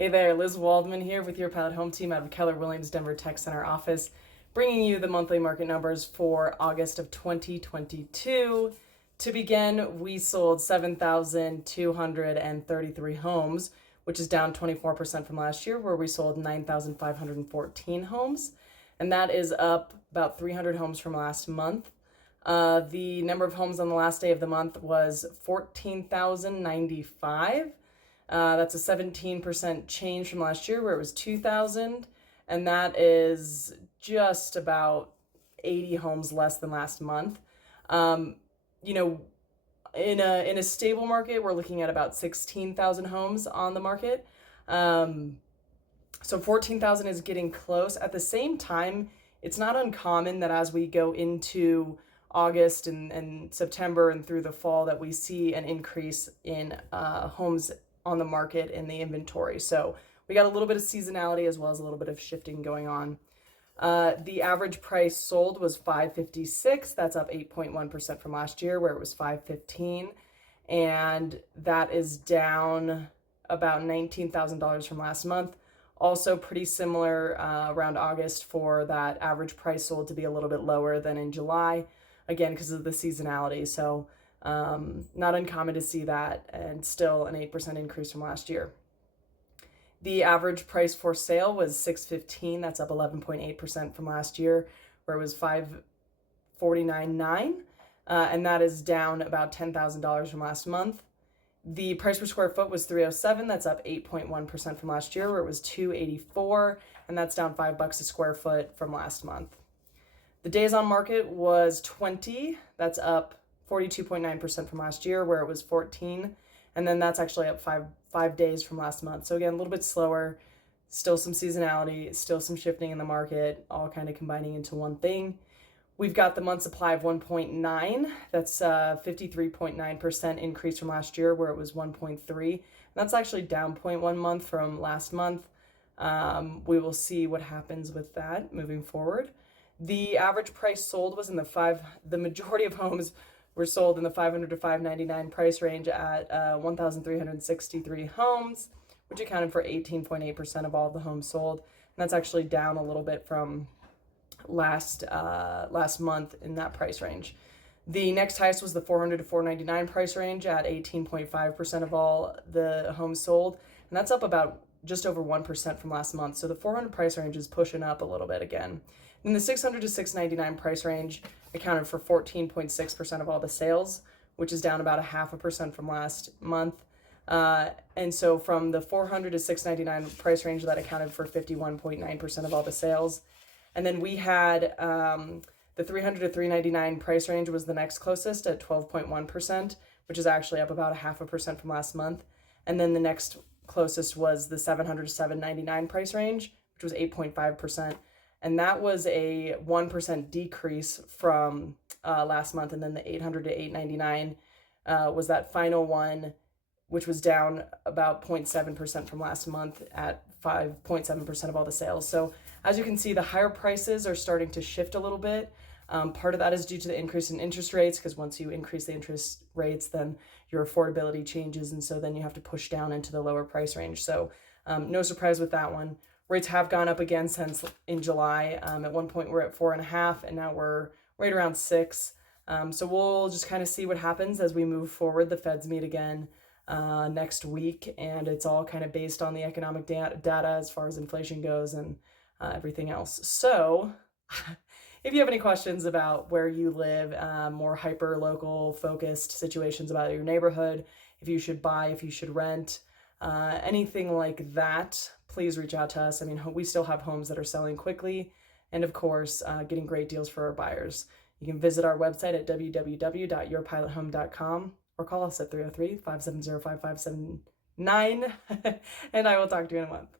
Hey there, Liz Waldman here with your Pilot Home Team out of Keller Williams Denver Tech Center office, bringing you the monthly market numbers for August of 2022. To begin, we sold 7,233 homes, which is down 24% from last year, where we sold 9,514 homes, and that is up about 300 homes from last month. The number of homes on the last day of the month was 14,095. That's a 17% change from last year where it was 2,000, and that is just about 80 homes less than last month. Um, you know, in a stable market, we're looking at about 16,000 homes on the market. So 14,000 is getting close. At the same time, it's not uncommon that as we go into August and September and through the fall that we see an increase in homes on the market in the inventory. So we got a little bit of seasonality as well as a little bit of shifting going on. The average price sold was $556. That's up 8.1% from last year where it was $515. And that is down about $19,000 from last month. Also pretty similar around August for that average price sold to be a little bit lower than in July, again, because of the seasonality. So not uncommon to see that, and still an 8% increase from last year. The average price for sale was $615. That's up 11.8% from last year, where it was $549.9, and that is down about $10,000 from last month. The price per square foot was $307. That's up 8.1% from last year, where it was $284, and that's down $5 a square foot from last month. The days on market was 20. That's up 42.9% from last year, where it was 14. And then that's actually up five days from last month. So again, a little bit slower, still some seasonality, still some shifting in the market, all kind of combining into one thing. We've got the month supply of 1.9. That's 53.9% increase from last year, where it was 1.3. That's actually down 0.1 month from last month. We will see what happens with that moving forward. The average price sold was in the majority of homes were sold in the 500 to 599 price range at 1,363 homes, which accounted for 18.8% of all the homes sold. And that's actually down a little bit from last month in that price range. The next highest was the 400 to 499 price range at 18.5% of all the homes sold, and that's up about just over 1% from last month. So the 400 price range is pushing up a little bit again. In the 600 to 699 price range accounted for 14.6% of all the sales, which is down about 0.5% from last month. And so from the 400 to 699 price range, that accounted for 51.9% of all the sales. And then we had the 300 to 399 price range was the next closest at 12.1%, which is actually up about 0.5% from last month. And then the next closest was the 700 to 799 price range, which was 8.5%. And that was a 1% decrease from last month. And then the 800 to 899 was that final one, which was down about 0.7% from last month at 5.7% of all the sales. So as you can see, the higher prices are starting to shift a little bit. Part of that is due to the increase in interest rates, because once you increase the interest rates, then your affordability changes, and so then you have to push down into the lower price range. So no surprise with that one. Rates have gone up again since in July. At one point we're at 4.5, and now we're right around 6. So we'll just kind of see what happens as we move forward. The Feds meet again next week, and it's all kind of based on the economic data as far as inflation goes and everything else. So if you have any questions about where you live, more hyper local focused situations about your neighborhood, if you should buy, if you should rent, anything like that, please reach out to us. I mean, we still have homes that are selling quickly, and of course, getting great deals for our buyers. You can visit our website at www.yourpilothome.com or call us at 303-570-5579, and I will talk to you in a month.